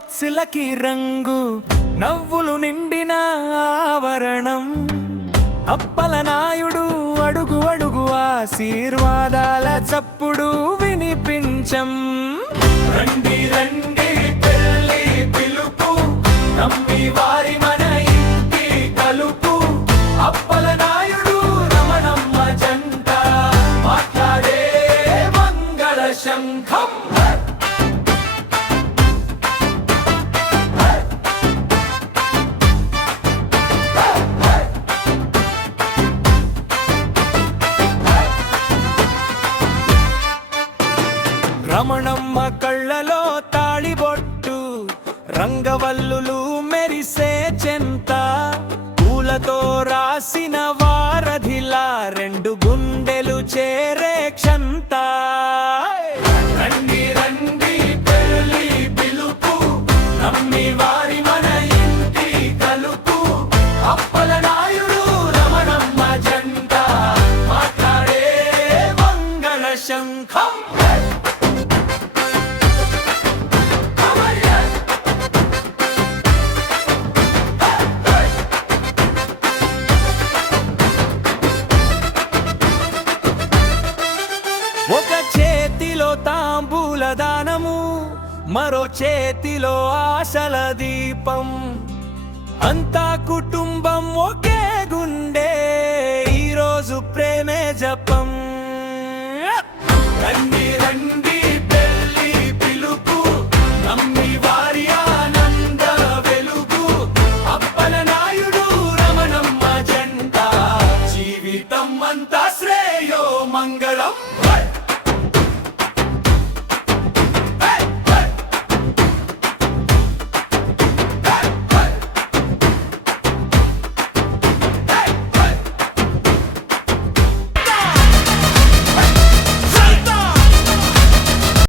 పచ్చిలకి రంగు నవ్వులు నిండిన ఆవరణం అప్పల నాయుడు అడుగు అడుగు ఆశీర్వాదాల చప్పుడు వినిపించం రండి రండి పెళ్ళి పిలుపు నమ్మి వారి మన ఇంటి కలుపు అప్పల నాయుడు రమణమ్మ జంట మాట్లాడే మంగళ శంఖం రమణమ్మ కళ్ళలో తాళిబొట్టు రంగవల్లులు మెరిసే చెంత పూలతో రాసిన వారధిలా రెండు గుండెలు చేరే క్షంత రండి రండి పెళ్ళి పిలుపు నమ్మి వారి మన ఇంటి కలుపు అప్పల నాయుడు రమణమ్మ జంట మాట్లాడే మంగళ శంఖం ఒక చేతిలో తాంబూల దానము మరో చేతిలో ఆశల దీపం అంతా కుటుంబం ఒకే గుండె ఈరోజు ప్రేమే జపం రండి రండి పెళ్ళి పిలుపు నమ్మి వారి ఆనంద వెలుగు అప్పల నాయుడు రమణమ్మ జంట జీవితం అంతా శ్రేయో మంగళం